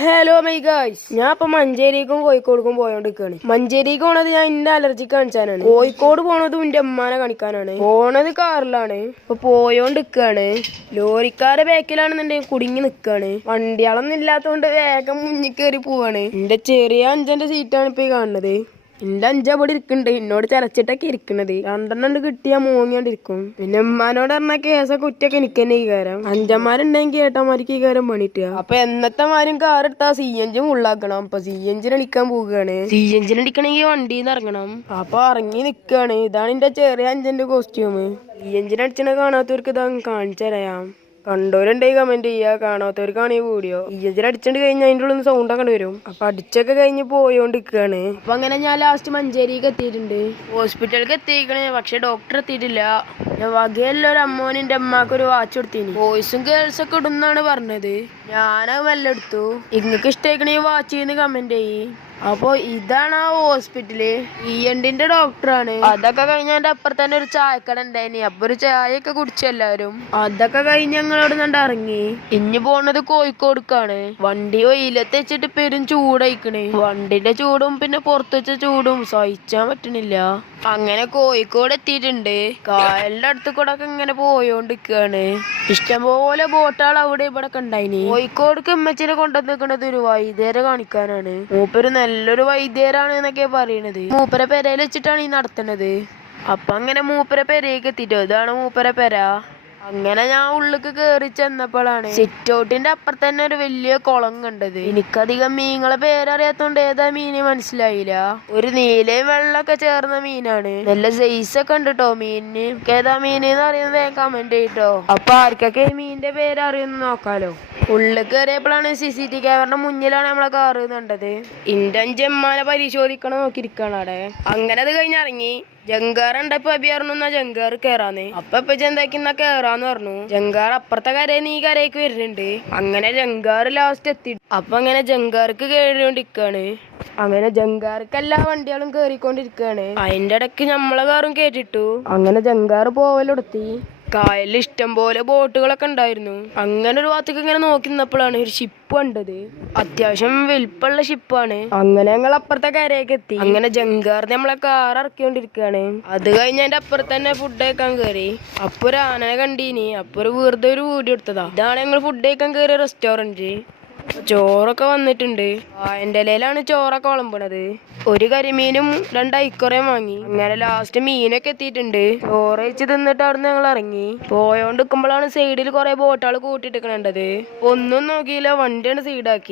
Hello my guys, ഞാൻ ഇപ്പൊ മഞ്ചേരിക്കും കോഴിക്കോടുക്കും പോയോണ്ടിരിക്കാണ്. മഞ്ചേരിക്ക് പോണത് ഞാൻ ഇന്ന അലർജി കാണിച്ചാനാണ്. കോഴിക്കോട് പോണതും എന്റെ ഉമ്മാനെ കാണിക്കാനാണ്. പോണത് കാറിലാണ്. ഇപ്പൊ പോയോണ്ടിരിക്കാണ്. ലോറിക്കാരെ ബാക്കിലാണെന്നുണ്ടെങ്കിൽ കുടുങ്ങി നിക്കാണ്. വണ്ടികളൊന്നും ഇല്ലാത്തോണ്ട് വേഗം മുന്നിൽ കയറി പോവാണ്. എന്റെ ചെറിയ അഞ്ചന്റെ സീറ്റാണ് ഇപ്പൊ ഈ കാണുന്നത്. എന്റെ അഞ്ചവിടെ ഇരിക്കുന്നുണ്ട്. എന്നോട് ചലച്ചിട്ടൊക്കെ ഇരിക്കണത്. രണ്ടെണ്ണം കിട്ടിയാ മൂങ്ങിയോണ്ടിരിക്കും. പിന്നെ ഉമ്മാനോട് പറഞ്ഞ കേസൊക്കെ കുറ്റൊക്കെ എനിക്ക് തന്നെ ഈ കാരം. അഞ്ചന്മാരുണ്ടെങ്കിൽ ഏട്ടന്മാർക്ക് ഈ കാരം പണിട്ടുക. അപ്പൊ എന്നത്തെമാരും കാർ എടുത്താ CNG ഉള്ളാക്കണം. അപ്പൊ CNG അടിക്കാൻ പോവുകയാണ്. CNG അടിക്കണമെങ്കിൽ വണ്ടിന്ന് ഇറങ്ങണം. അപ്പൊ ഇറങ്ങി നിക്കാണ്. ഇതാണ് എന്റെ ചെറിയ അഞ്ചന്റെ കോസ്റ്റ്യൂം. CNG അടിച്ചനെ കാണാത്തവർക്ക് ഇതാ കാണിച്ചു തരാം. കണ്ടോരുണ്ടെങ്കിൽ കമന്റ് ചെയ്യുക, കാണാത്തവർക്കാണ് ഈ വീഡിയോ. അടിച്ചോണ്ട് കഴിഞ്ഞാൽ അതിൻ്റെ ഉള്ളിൽ നിന്ന് സൗണ്ട് ഒക്കെ വരും. അപ്പൊ അടിച്ചൊക്കെ കഴിഞ്ഞ് പോയോണ്ടിരിക്കാണ്. അപ്പൊ അങ്ങനെ ഞാൻ ലാസ്റ്റ് മഞ്ചേരിക്ക് എത്തിയിട്ടുണ്ട്. ഹോസ്പിറ്റലിലേക്ക് എത്തിയിരിക്കണേ, പക്ഷെ ഡോക്ടർ എത്തിയിട്ടില്ല. ഞാൻ വകയല്ലോ ഒരു അമ്മോനും എന്റെ അമ്മക്ക് ഒരു വാച്ച് കൊടുത്തിന്. ബോയ്സും ഗേൾസും ഒക്കെ ഇടുന്നാണ് പറഞ്ഞത്. ഞാനത് മെല്ലെ എടുത്തു. നിങ്ങൾക്ക് ഇഷ്ടമായിക്കണ ഈ വാച്ച് കമന്റ് ചെയ്യ്. അപ്പൊ ഇതാണ് ആ ഹോസ്പിറ്റല്. ENTന്റെ ഡോക്ടറാണ്. അതൊക്കെ കഴിഞ്ഞ എന്റെ അപ്പുറത്ത് തന്നെ ഒരു ചായക്കട ഉണ്ടായിനി. അപ്പൊ ഒരു ചായയൊക്കെ കുടിച്ചു എല്ലാവരും. അതൊക്കെ കഴിഞ്ഞ് ഞങ്ങളോട് നിന്ന് ഇറങ്ങി. ഇനി പോണത് കോഴിക്കോടുക്കാണ്. വണ്ടി വെയിലത്ത് വെച്ചിട്ട് പെരും ചൂടായിക്കണ്. വണ്ടിന്റെ ചൂടും പിന്നെ പുറത്ത് വെച്ച ചൂടും സഹിച്ചാൻ പറ്റണില്ല. അങ്ങനെ കോഴിക്കോട് എത്തിയിട്ടുണ്ട്. കായലിന്റെ അടുത്ത് കൂടെ ഒക്കെ ഇങ്ങനെ പോയോണ്ടിരിക്കാണ്. ഇഷ്ടംപോലെ ബോട്ടുകൾ അവിടെ ഇവിടെ ഒക്കെ ഉണ്ടായിനി. കോഴിക്കോട് ഉമ്മച്ചിനെ കൊണ്ടുവന്നിരിക്കണത് ഒരു വൈദ്യരെ കാണിക്കാനാണ്. മൂപ്പര് നല്ലൊരു വൈദ്യരാണ് എന്നൊക്കെ പറയണത്. മൂപ്പരെ പെരയിൽ വെച്ചിട്ടാണ് ഈ നടത്തണത്. അപ്പൊ അങ്ങനെ മൂപ്പരെ പെരയൊക്കെ എത്തിട്ടോ. ഇതാണ് മൂപ്പരെ പെര. അങ്ങനെ ഞാൻ ഉള്ളിക്ക് കേറി ചെന്നപ്പോഴാണ് സിറ്റ് ഔട്ടിന്റെ അപ്പുറത്ത് തന്നെ ഒരു വലിയ കുളം കണ്ടത്. എനിക്കധികം മീനുകളെ പേരറിയാത്തോണ്ട് ഏതാ മീന് മനസ്സിലായില്ല. ഒരു നീലയും വെള്ളമൊക്കെ ചേർന്ന മീനാണ്. നല്ല സൈസ് ഒക്കെ ഉണ്ട് കേട്ടോ മീനിന്. ഏതാ മീന് അറിയുന്നത് കമന്റ് ചെയ്യട്ടോ. അപ്പൊ ആർക്കൊക്കെ ഈ മീനിന്റെ പേര് അറിയുന്ന നോക്കാലോ. ഉള്ളിൽ കയറിയപ്പോഴാണ് CCTV ക്യാമറയുടെ മുന്നിലാണ് നമ്മളെ കാറ് കണ്ടത്. ഇന്റെ അഞ്ചന്മാരെ പരിശോധിക്കണം നോക്കിയിരിക്കാണ് അവിടെ. അങ്ങനെ അത് കഴിഞ്ഞിറങ്ങി. ജങ്കാറുണ്ടപ്പോ അഭിയറിഞ്ഞ ജങ്കാറ് കേറാന്ന്. അപ്പൊ എന്താക്കിന്നാ കേറാന്ന് പറഞ്ഞു. ജങ്കാർ അപ്പുറത്തെ കരയിൽ ഈ കരയ്ക്ക് വരുന്നുണ്ട്. അങ്ങനെ ജങ്കാറ് ലാസ്റ്റ് എത്തി. അപ്പൊ അങ്ങനെ ജങ്കാർക്ക് കേറിക്കൊണ്ടിരിക്കാണ്. അങ്ങനെ ജങ്കാർക്ക് എല്ലാ വണ്ടികളും കേറിക്കൊണ്ടിരിക്കാണ്. അതിന്റെ ഇടയ്ക്ക് നമ്മളെ കാറും കേട്ടിട്ടു. അങ്ങനെ ജങ്കാറ് പോവലെടുത്തി. കായലിൽ ഇഷ്ടം പോലെ ബോട്ടുകളൊക്കെ ഉണ്ടായിരുന്നു. അങ്ങനെ ഒരു ഭാഗത്തേക്ക് ഇങ്ങനെ നോക്കി നിന്നപ്പോഴാണ് ഒരു ഷിപ്പ് കണ്ടത്. അത്യാവശ്യം വലിപ്പമുള്ള ഷിപ്പാണ്. അങ്ങനെ ഞങ്ങൾ അപ്പുറത്തെ കരയൊക്കെ എത്തി. അങ്ങനെ ജങ്കാറിന് നമ്മളെ കാർ ഇറക്കിക്കൊണ്ടിരിക്കുകയാണ്. അത് കഴിഞ്ഞ് അതിന്റെ അപ്പുറത്ത് തന്നെ ഫുഡ് കഴിക്കാൻ കയറി. അപ്പൊ ഒരു ആനനെ കണ്ടീനി. അപ്പൊ ഒരു വെറുതെ ഒരു വീഡിയോ എടുത്തതാ. ഇതാണ് ഞങ്ങൾ ഫുഡ് കഴിക്കാൻ കയറിയ റെസ്റ്റോറന്റ്. ചോറൊക്കെ വന്നിട്ടുണ്ട്. എന്റെ ഇലയിലാണ് ചോറൊക്കെ വിളമ്പണത്. ഒരു കരിമീനും 2 ഐക്കുറയും വാങ്ങി. അങ്ങനെ ലാസ്റ്റ് മീനൊക്കെ എത്തിയിട്ടുണ്ട്. ചോറ് വെച്ച് തിന്നിട്ട് അവിടുന്ന് ഞങ്ങൾ ഇറങ്ങി. പോയോണ്ട് നിൽക്കുമ്പോഴാണ് സൈഡിൽ കുറെ ബോട്ടുകൾ കൂട്ടിയിട്ടിരിക്കണത്. ഒന്നും നോക്കിയില്ല, വണ്ടിയാണ് സൈഡാക്കി.